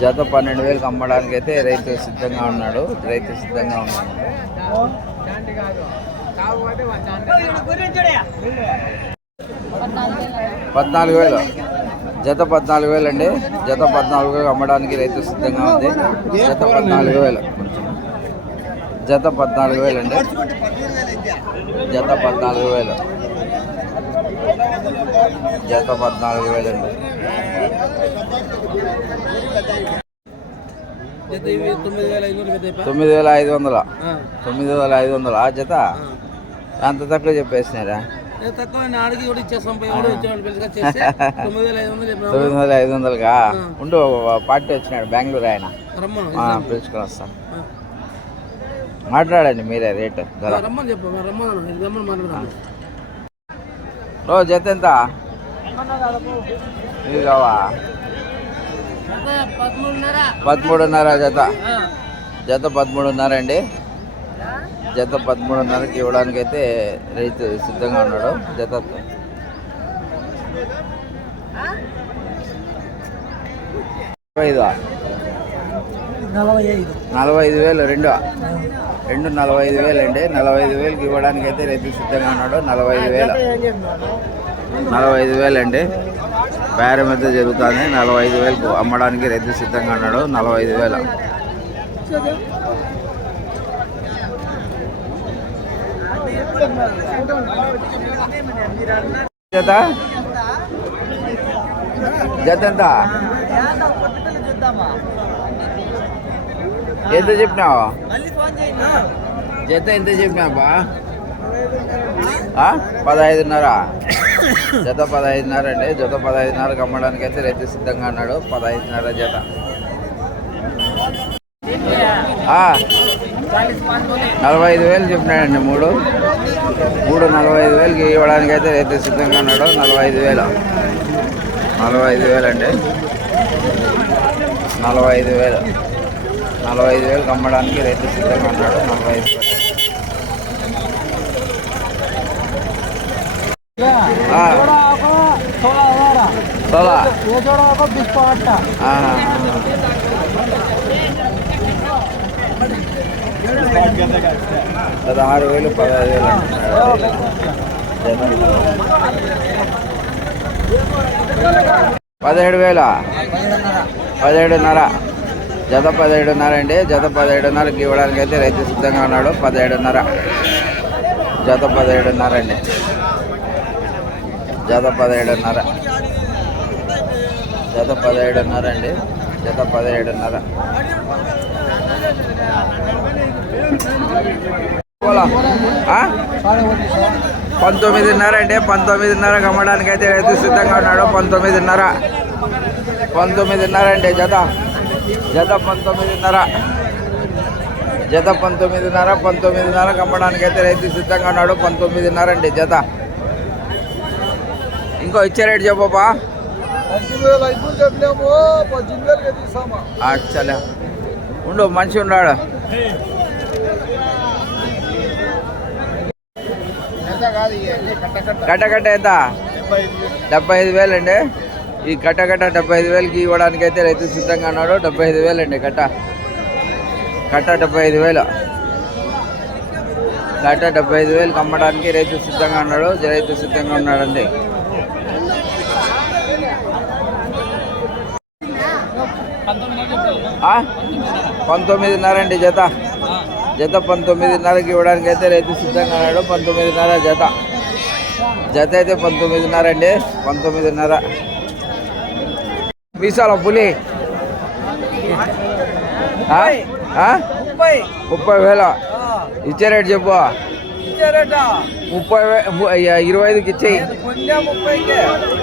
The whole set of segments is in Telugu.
జత పన్నెండు వేలకు అమ్మడానికి అయితే రైతు సిద్ధంగా ఉన్నాడు. రైతు సిద్ధంగా ఉన్నాడు. పద్నాలుగు వేలు. జత పద్నాలుగు వేలు అండి. జత పద్నాలుగు వేలు అమ్మడానికి రైతు సిద్ధంగా ఉంది. జత పద్నాలుగు వేలు. జత పద్నాలుగు వేలు అండి. జత పద్నాలుగు వేలు. జత పద్నాలుగు వేలు అండి. జత ఇవి తొమ్మిది వేల ఐదు వందలు తొమ్మిది వేల ఐదు వందల? ఆ. జత? అంత తక్కువ చెప్పేసినారా? తొమ్మిది వందలు ఐదు వందలుగా? ఉండు పార్టీ వచ్చినాడు బెంగళూరు ఆయన. పిలుచుకొని వస్తాను. మాట్లాడండి మీరే రేటు ధర. రో జత ఎంత? ఇది కావా? పదమూడున్నర జత. జత పదమూడున్నర అండి. జత పదమూడున్నరకి ఇవ్వడానికి అయితే రైతు సిద్ధంగా ఉన్నాడు. జత ఐదు నలభై ఐదు. వేలు రెండు. రెండు నలభై ఐదు వేలు అండి. నలభై ఐదు వేలకి ఇవ్వడానికి అయితే రైతు సిద్ధంగా ఉన్నాడు. నలభై ఐదు వేలు. నలభై ఐదు వేలు అండి. బేరం అయితే జరుగుతుంది నలభై ఐదు వేలకు అమ్మడానికి రైతు సిద్ధంగా ఉన్నాడు. నలభై ఐదు వేలు. జత? జత ఎంత? ఎంత చెప్పినావు? జత ఎంత చెప్పినావా? పదహైదున్నర. జత పదహైదున్నర అండి. జత పదహైదున్నరకు అమ్మడానికి అయితే రైతు సిద్ధంగా ఉన్నాడు. పదహైదున్నర జత. నలభై ఐదు వేలు చెప్పినాడండి మూడు. మూడు నలభై ఐదు వేలకి ఇవ్వడానికి అయితే రైతు సిద్ధంగా ఉన్నాడు. నలభై ఐదు వేలు. నలభై ఐదు వేలు అండి నలభై ఐదు వేలు. నలభై ఐదు వేలకు అమ్మడానికి రైతు సిద్ధంగా ఉన్నాడు. నలభై ఐదు సోలా. పదహారు వేలు పదహారు వేలు పదిహేడు వేల? పదిహేడున్నర. జత పదిహేడున్నర అండి. జత పదిహేడున్నరకి ఇవ్వడానికి అయితే రైతు సిద్ధంగా ఉన్నాడు. పదిహేడున్నర. జత పదిహేడున్నర అండి. జత పదిహేడున్నర. జత పదిహేడున్నర అండి. జత పదిహేడున్నర. పంతొమ్మిదిన్నర అండి. పంతొమ్మిదిన్నర అమ్మడానికి అయితే రైతు సిద్ధంగా ఉన్నాడు. పంతొమ్మిదిన్నర. పంతొమ్మిదిన్నర అండి జత. జత పంతొమ్మిదిన్నర. జత పంతొమ్మిదిన్నర పంతొమ్మిదిన్నరకు అమ్మడానికి అయితే రైతు సిద్ధంగా ఉన్నాడు. పంతొమ్మిదిన్నర అండి జత. ఇంకో ఇచ్చే రేటు తీసామా? అచ్చలే. ఉండు మనిషి ఉన్నాడు. కట్ట కట్ట. ఎంత? డెబ్బై ఐదు వేలు. అండి ఈ కట్ట కట్ట డెబ్బై ఐదు వేలకి ఇవ్వడానికి అయితే రైతు సిద్ధంగా ఉన్నాడు. డెబ్బై ఐదు వేలు అండి కట్ట. కట్ట డెబ్బై ఐదు వేలు. కట్ట డెబ్బై ఐదు వేలకు అమ్మడానికి రైతు సిద్ధంగా ఉన్నాడు. రైతు సిద్ధంగా ఉన్నాడండి. పంతొమ్మిదిన్నర అండి జత. జత పంతొమ్మిదిన్నరకి ఇవ్వడానికి అయితే రైతు సిద్ధంగా ఉన్నాడు. పంతొమ్మిదిన్నర జత. జత అయితే పంతొమ్మిదిన్నర అండి. పంతొమ్మిదిన్నర. మీసాల పులి? ముప్పై. ముప్పై. వేల. ఇచ్చే రేట్ చెప్పు. ముప్పై ఇరవై ఐదుకి ఇచ్చేయి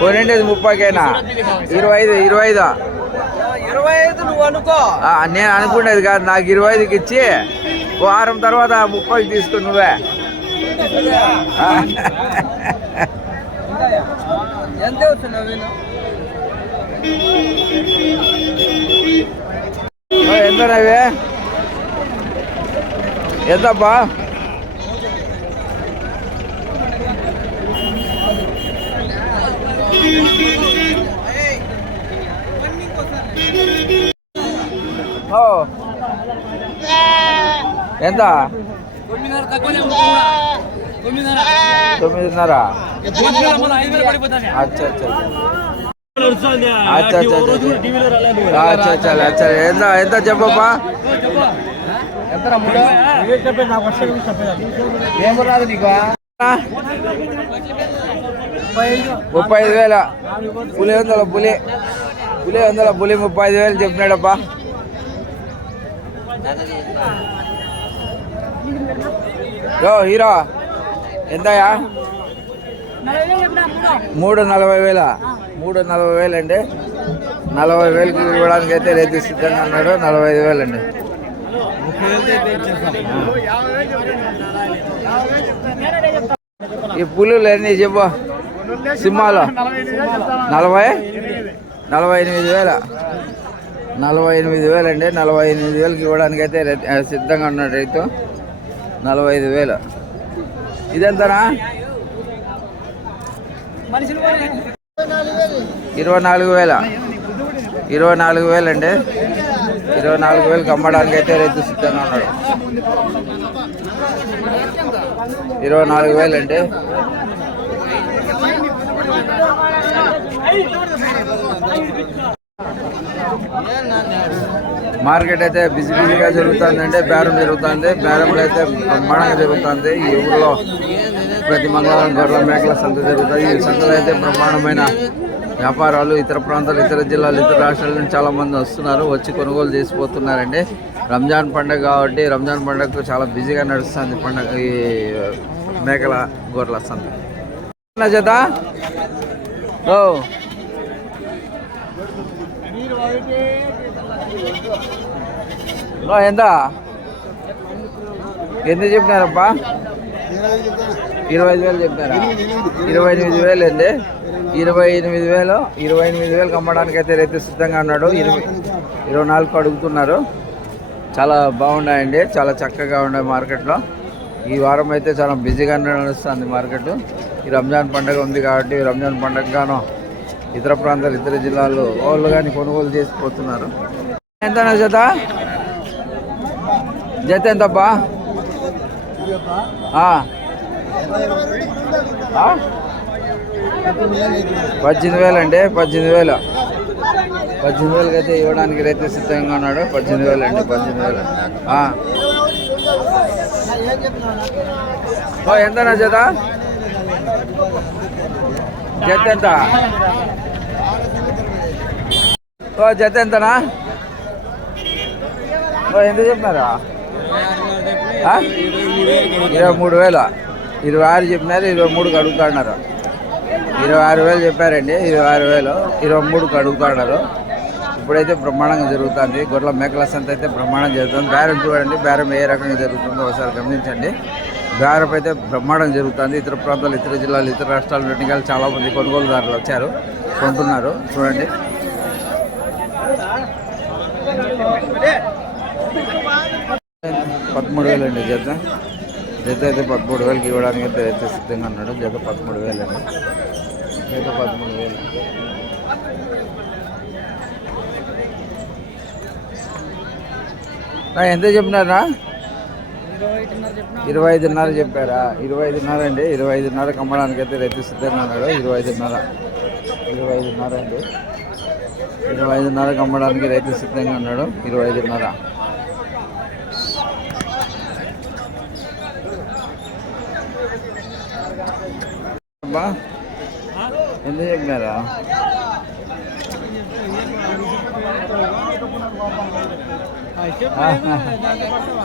కొనిండేది ముప్పైకేనా? ఇరవై ఐదు ఇరవై ఐదు? ఇరవై ఐదు నువ్వు అనుకో. నేను అనుకునేది కాదు. నాకు ఇరవై ఐదుకి ఇచ్చి వారం తర్వాత ముప్పైకి తీసుకుని నువ్వే. ఎంత ಎಂತಪ್ಪ ಎಂದಪ್ಪ ಓ ಯಾ ಎಂದಾ ಕಮಿ ನರ ఎంత ఎంత చెప్పబ్బా? ముప్పై ఐదు వేల. పులి వందల పులి. పులి వందల పులి ముప్పై ఐదు వేలు చెప్పినాడప్పా యో హీరో ఎంతయా మూడు నలభై వేల. మూడు నలభై వేలు అండి నలభై వేలకి ఇవ్వడానికి అయితే రైతు సిద్ధంగా ఉన్నాడు. నలభై ఐదు వేలు అండి ఈ పులులు ఎన్ని చెప్పు? సింహాలు. నలభై? నలభై ఎనిమిది వేల. నలభై ఎనిమిది వేలు అండి నలభై ఎనిమిది వేలకి ఇవ్వడానికి అయితే సిద్ధంగా ఉన్నాడు రైతు. నలభై ఐదు వేలు. ఇదెంతనా? ఇరవై నాలుగు వేల. ఇరవై నాలుగు వేలు. అండి ఇరవై నాలుగు వేలకు అమ్మడానికి అయితే రైతు సిద్ధంగా ఉన్నాడు. ఇరవై నాలుగు వేలు అండి మార్కెట్ అయితే బిజీ బిజీగా జరుగుతుందంటే బేరం జరుగుతుంది బేరంలో అయితే బ్రహ్మాండంగా జరుగుతుంది ఈ ఊళ్ళో ప్రతి మంగళవారం గొర్రెల మేకల సంత జరుగుతుంది ఈ సంతలో అయితే బ్రహ్మాండమైన వ్యాపారాలు ఇతర ప్రాంతాలు ఇతర జిల్లాలు ఇతర రాష్ట్రాల నుంచి చాలా మంది వస్తున్నారు. వచ్చి కొనుగోలు చేసిపోతున్నారండి రంజాన్ పండుగ కాబట్టి రంజాన్ పండుగకు చాలా బిజీగా నడుస్తుంది పండుగ ఈ మేకల గొర్రెల సంత. జత? ఓ. ఓ, ఎంత? ఎంత చెప్పినారప్పా ఇరవై ఐదు వేలు చెప్పారా? ఇరవై ఎనిమిది వేలు అండి ఇరవై ఎనిమిది వేలు ఇరవై ఎనిమిది వేలకు అమ్మడానికి అయితే రైతు సిద్ధంగా ఉన్నాడు. ఇరవై ఇరవై నాలుగు అడుగుతున్నారు. చాలా బాగున్నాయండి చాలా చక్కగా ఉన్నాయి మార్కెట్లో. ఈ వారం అయితే చాలా బిజీగా నడుస్తుంది మార్కెట్. ఈ రంజాన్ పండుగ ఉంది కాబట్టి రంజాన్ పండుగగాను ఇతర ప్రాంతాలు ఇతర జిల్లాలు వాళ్ళు కానీ కొనుగోలు చేసిపోతున్నారు ఎంత జత? జత ఎంతబ్బా? పద్దెనిమిది వేలు అండి పద్దెనిమిది వేలు. పద్దెనిమిది వేలకి అయితే ఇవ్వడానికి రైతు సిద్ధంగా ఉన్నాడు. పద్దెనిమిది వేలు అండి పద్దెనిమిది వేలు. ఓ ఎంతనా జత? జత ఎంత? ఓ జత ఎంతనా? ఓ ఎంత చెప్పినారా? ఇరవై మూడు వేలా? ఇరవై ఆరు చెప్పినారు ఇరవై మూడుకి అడుగుతున్నారు. ఇరవై ఆరు వేలు చెప్పారండి ఇరవై ఆరు వేలు ఇరవై మూడుకి అడుగుతున్నారు. ఇప్పుడైతే బ్రహ్మాండంగా జరుగుతుంది. గొర్రెల మేకల సంత అయితే బ్రహ్మాండం జరుగుతుంది. బేరం చూడండి బేరం ఏ రకంగా జరుగుతుందో ఒకసారి గమనించండి. బేరం అయితే బ్రహ్మాండం జరుగుతుంది. ఇతర ప్రాంతాలు ఇతర జిల్లాలు ఇతర రాష్ట్రాల నుండి కానీ చాలా కొనుగోలుదారులు వచ్చారు కొంటున్నారు. చూడండి. పదమూడు వేలు అండి జత. జత అయితే పదమూడు వేలకి ఇవ్వడానికి అయితే అయితే సిద్ధంగా ఉన్నాడు జత పదమూడు వేలు అండి. జత పదమూడు వేలు. ఎంత చెప్పినారా ఇరవై ఐదున్నర చెప్పారా? ఇరవై ఐదున్నర అండి. ఇరవై ఐదున్నర అమ్మడానికి అయితే రైతు సిద్ధంగా ఉన్నాడు. ఇరవై ఐదున్నర. ఇరవై ఐదున్నర అండి. ఇరవై ఐదున్నరకి అమ్మడానికి రైతు సిద్ధంగా ఉన్నాడు. ఇరవై ఐదున్నర. అబ్బా ఎంత చెప్పినారా?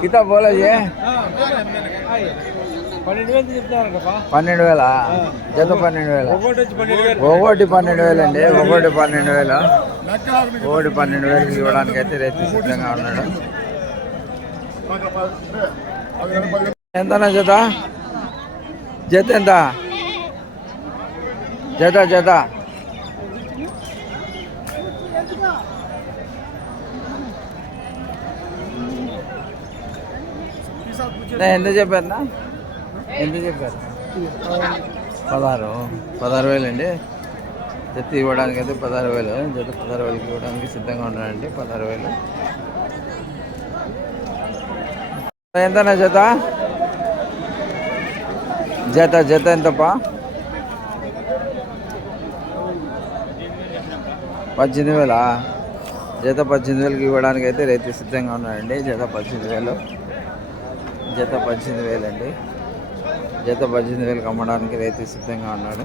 కితా పన్నెండు వేలు వేల? జత పన్నెండు వేల? ఒకటి పన్నెండు వేలు. వేలు అండి ఒకటి పన్నెండు వేలు. ఒకటి పన్నెండు వేలకి ఇవ్వడానికి అయితే రైతు సిద్ధంగా ఉన్నాడు. ఎంతనా జత? జత ఎంత జత జత నేను ఎంత చెప్పారు ఎంత చెప్పారు పదహారు పదహారు వేలు అండి. జత ఇవ్వడానికి అయితే పదహారు వేలు. జత పదహారు వేలకి ఇవ్వడానికి సిద్ధంగా ఉన్నాడండి పదహారు వేలు. ఎంతనా జత? జత జత ఎంతప్పా? పద్దెనిమిది వేలా? జత పద్దెనిమిది వేలకి ఇవ్వడానికి అయితే రైతు సిద్ధంగా ఉన్నాడండి. జత పద్దెనిమిది వేలు. జత పద్దెనిమిది వేలు అండి జత పద్దెనిమిది వేలకు అమ్మడానికి రైతు సిద్ధంగా ఉన్నాడు.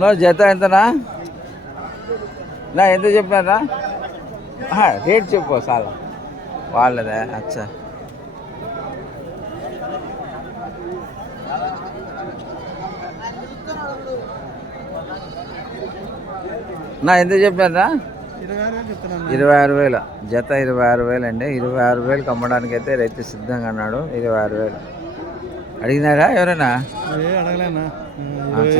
నో జత ఎంతనా? నా ఎంత చెప్పినారా? రేట్ చెప్పు చాలా. వాళ్ళదే అచ్చా. నా ఎంత చెప్పారా ఇరవై ఆరు వేలు చెప్తున్నాను ఇరవై ఆరు వేలు. జత ఇరవై ఆరు వేలు అండి. ఇరవై ఆరు వేలకు అమ్మడానికి అయితే రైతు సిద్ధంగా అన్నాడు ఇరవై ఆరు వేలు. అడిగినారా ఎవరైనా?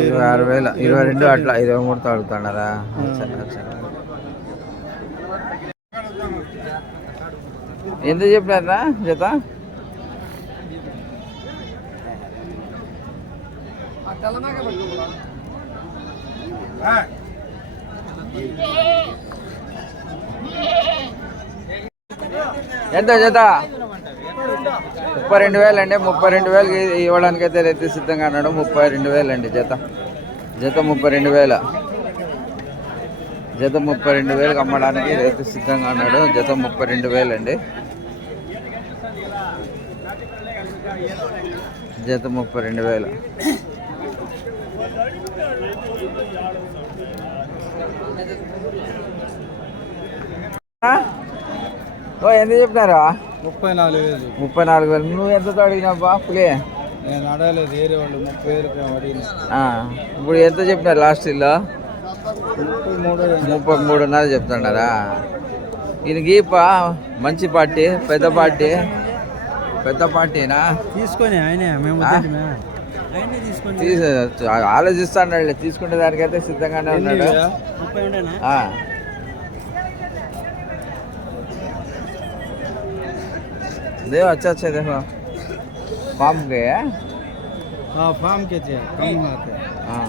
ఇరవై ఆరు వేలు. ఇరవై రెండు అట్లా ఇరవై మూడుతో అడుగుతున్నారా. ఎంత చెప్పారా జత? ఎంత జత? ముప్పై రెండు వేలు అండి ముప్పై రెండు వేలు ఇవ్వడానికి అయితే రైతు సిద్ధంగా అన్నాడు ముప్పై రెండు వేలు అండి జత. జత ముప్పై రెండు వేల. జత ముప్పై రెండు వేలకు అమ్మడానికి రైతు సిద్ధంగా ఉన్నాడు. జత ముప్పై రెండు వేలు అండి జత ముప్పై రెండు వేలు. ఓ ఎంత చెప్పినారా? ముప్పై నాలుగు వేలు. ముప్పై నాలుగు వేలు. నువ్వు ఎంతతో అడిగినావా పులి? నేను అడగలేదు వేరే వాళ్ళు ముప్పై వేలకు అడిగిన ఆ, ఇప్పుడు ఎంత చెప్పినారు లాస్ట్ ఇల్లు? ముప్పై మూడు ముప్పై మూడున్నర చెప్తున్నారా? ఈయన గీప? మంచి పార్టీ పెద్ద పార్టీ. పెద్ద పార్టీనా? తీసుకొని ఆయనే మేము ఆ? ఆయనే తీసుకొని తీసు ఆలోచిస్తాడు తీసుకునే దానికైతే సిద్ధంగానే ఉన్నాడు ముప్పై ఉండేనా ఆ. देखो अच्छा अच्छा देखो फार्म के है हाँ फार्म के थे कम आते हाँ